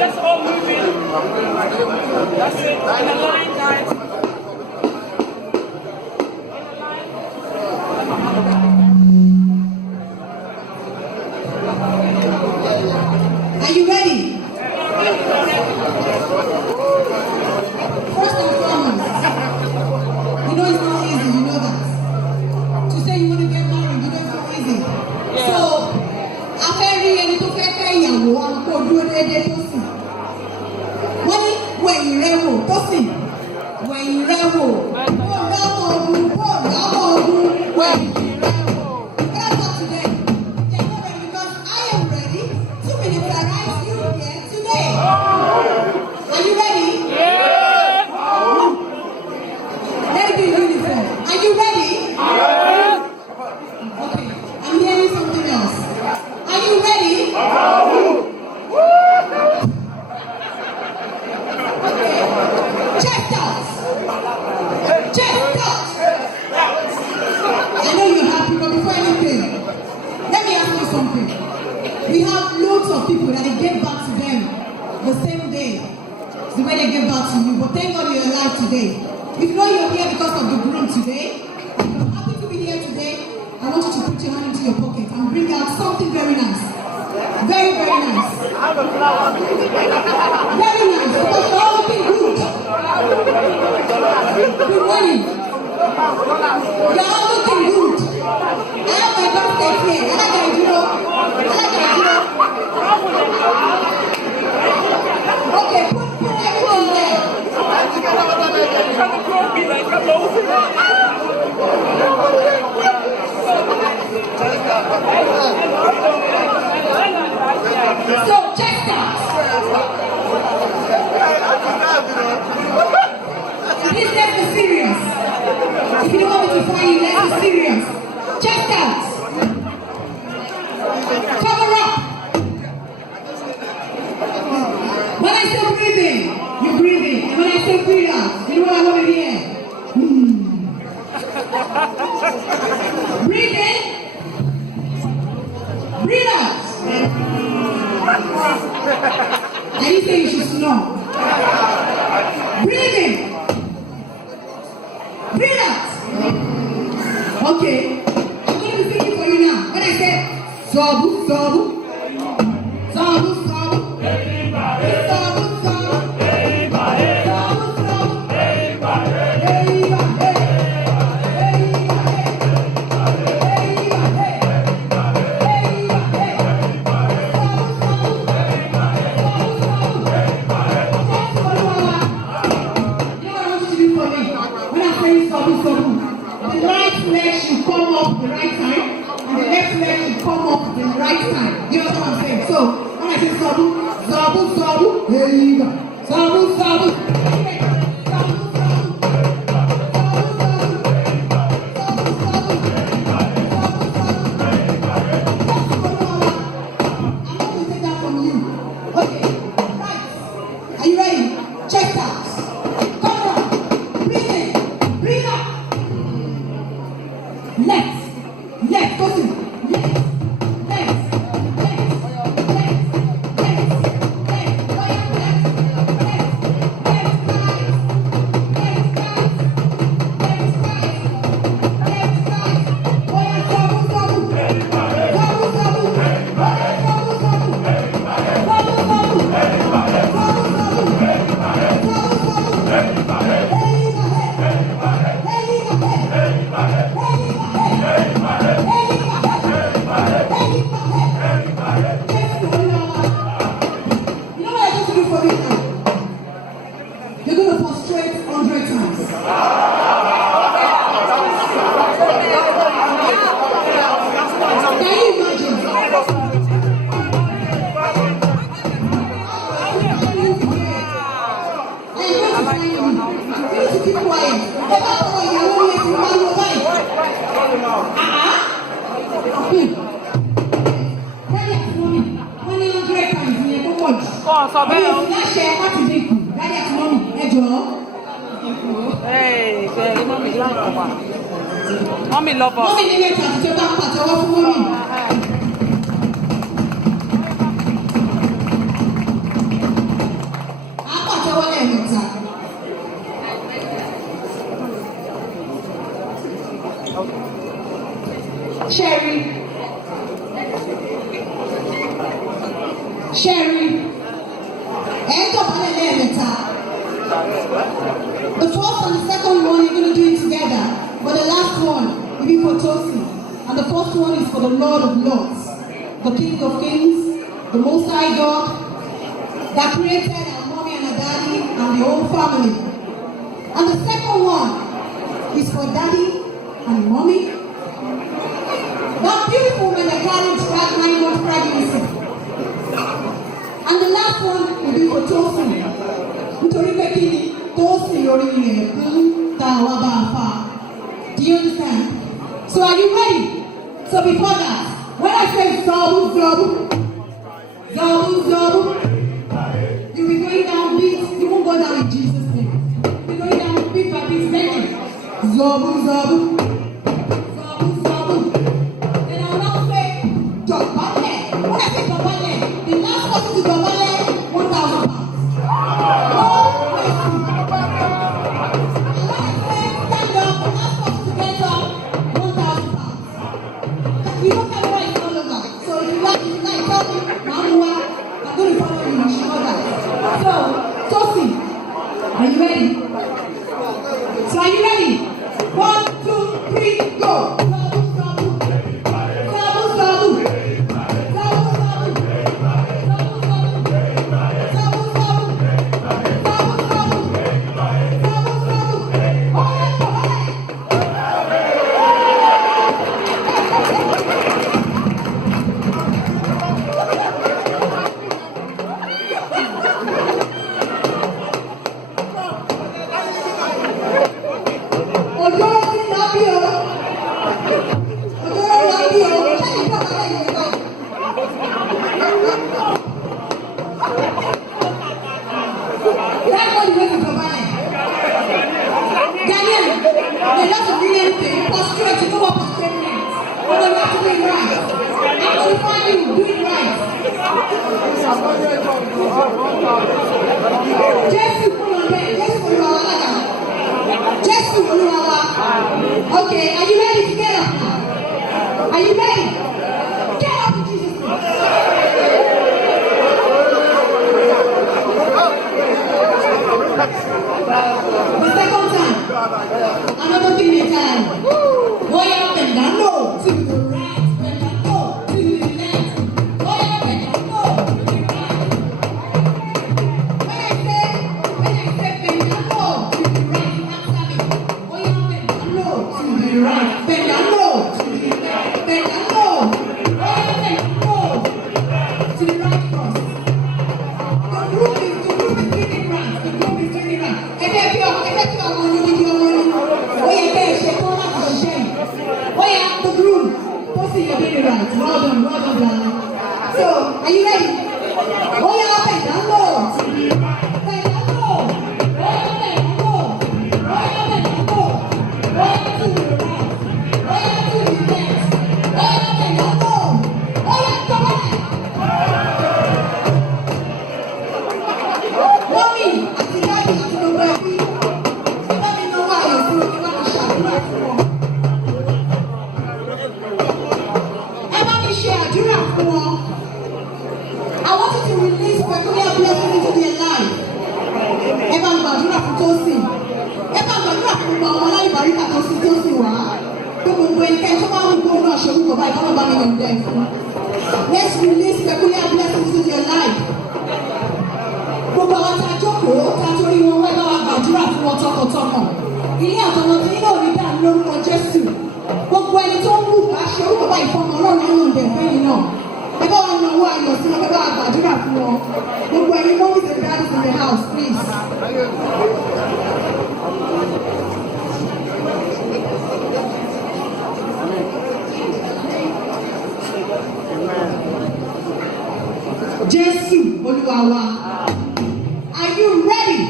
let's all move in. That's it. In a line, guys. Are you ready? First and foremost, you know it's not easy, you know that. To say you want to get married, you know it's not easy. Yeah. So, afẹ́rí ẹni tó fẹ́ fẹ́ ìyàwó àwọn kò dúró déédéé tó sì. Wọ́n ní wẹ̀yìn rẹ̀ wò tó sì. Wẹ̀yìn rẹ̀ wò. Bó lọ́mọ ogun, bó lọ́mọ ogun, wẹ̀yìn rẹ̀ wò. That's not today. They're not ready because I am ready. 2 minutes arrives you here today. Are you ready? Let it be uniform. Are you ready? Okay, I'm hearing something else. Are you ready? Okay, chest out. Chest out. I know you're happy, but before anything, let me ask you something. We have loads of people that they get back to them the same day, the way they get back to you. But thank God you're alive today. If you know you're here because of the groom today, I'm happy to be here today. I want you to put your hand into your pocket and bring out something very nice. Very, very nice. Very nice. Because you're all looking good. Good morning. You're all looking good. I have my birthday here. I like that, you know. Okay, put everything there. So check that. Please let's be serious. If you don't want me to find you, let's be serious. Check that. Cover up. When I say breathing, you're breathing. And when I say breathe out, you know what I want to hear? Breathe in. Breathe out. I didn't say you should snore. Breathe in. Breathe out. Okay. I'm going to be thinking for you now. When I say Sabu, Sabu, Sabu, Sabu, Sabu, Sabu, the right leg should come up the right time, and the left leg should come up the right time. You know what I'm saying? So when I say sabu, sabu, sabu, there you go. Sabu, sabu. sọ bẹ́ẹ̀ o. láṣẹ láti lè kù dáadé àti mọ́mì ẹ jọ̀ọ́. Ṣe mọ́mì lọ́bọ̀ wà. Mọ́mì lọ́bọ̀. Mọ́mì ní mẹ́ta àti tó bá ń pàtẹ́wọ́ fún mọ́mì. will be for Tosi. And the first one is for the Lord of Lords, the King of Kings, the Most High God, that created our mommy and our daddy and the whole family. And the second one is for daddy and mommy. That beautiful woman that carried that 9-month pregnancy. And the last one will be for Tosi. Nítorí pé kí ni Tosi orí rẹ̀ kún táwa bá a fà. Do you understand? So are you ready? So before that, when I say Zobu, Zobu, Zobu, Zobu, you'll be going down beat. You won't go down in Jesus' name. You'll be going down beat by beat. Ready? Zobu, Zobu, Zobu, Zobu. Then I will now say Dobale. When I say Dobale, the last person to Dobale, 1,000 pounds. Oh, mercy. And when I say stand up, the last person to get up, 1,000 pounds. You don't have right all over. So if you like, tell me, Mamua, I'm going to follow you. You should know that. So, Tosi, are you ready? So are you ready? 1, 2, 3, go. Zabu, zabu. Zabu, zabu. Zabu, zabu. Zabu, zabu. Zabu, zabu. Zabu, zabu. Zabu, zabu. Ole, ole. Okay, are you ready to get up now? Are you ready? Get up in Jesus' name. The second time, another thing they time. Go up and down, no, to the right, and down, no, to the left. Go up and down, no, to the right. When I say bend down, no, to the right, answer me. Go up and down, no, to the right, bend down, no, to the left, bend down, no. Go up and down, no, to the right cross. The group is turning round. The group is turning round. And then you are money. Oh yeah, they come out to shame. Oh yeah, the group. Posting your baby right. Well done, darling. So, are you ready? Oh yeah, up and down low. Bend down low. Oh yeah, bend down low. Oh yeah, bend down low. Oh yeah, to the right. Oh yeah, to the left. Oh yeah, bend down low. Oh yeah, come on. Mommy, àti dájú àti gbogbo ẹbí, let me know why you're still giving me ṣàdúrà fún wọn. Ẹ bá mi ṣe àdúrà fún wọn. I want you to release peculiar blessings into their life. Ẹ bá gbàdúrà fún Tosi. Ẹ bá gbàdúrà fún gbogbo àwọn aláìbáríkà Tosi wá. Tó gbogbo ẹnikẹ́ni tó bá ń gbó náà ṣe orúkọ báyìí kọ́ ló bá mi yàn dẹ́ fún. Let's release peculiar blessings into their life. Gbogbo àwọn tá a jókòó tá a torí wọn wẹ́ bá wa gbàdúrà fún wọn tọkàntọkàn. Ilé àtọ̀nà tí nínú òní dà lórúkọ Jésù. Gbogbo ẹni tó ń wù wá ṣe orúkọ bá ìfọmọ Ọlọ́run àwọn òǹdè fẹ́yìn náà. Ẹ bá wa náwó ayọ̀ sí wọn, ẹ bá wa gbàdúrà fún wọn. Gbogbo ẹni mommies and daddies in the house, please. Jésù Olúwa wa. Are you ready?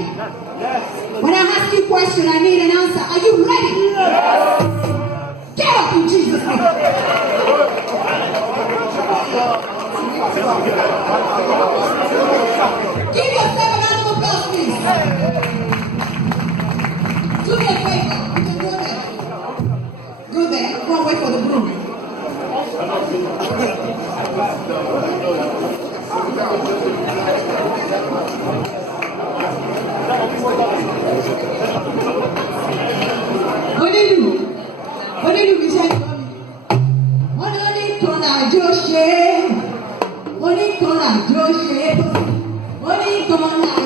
Yes. When I ask you a question, I need an answer. Are you ready? Yes. Get up in Jesus' name. Give yourself a round of applause, please. Do me a favor. You can go there. Go there. Go and wait for the broom. Onílù mi ṣe to my house.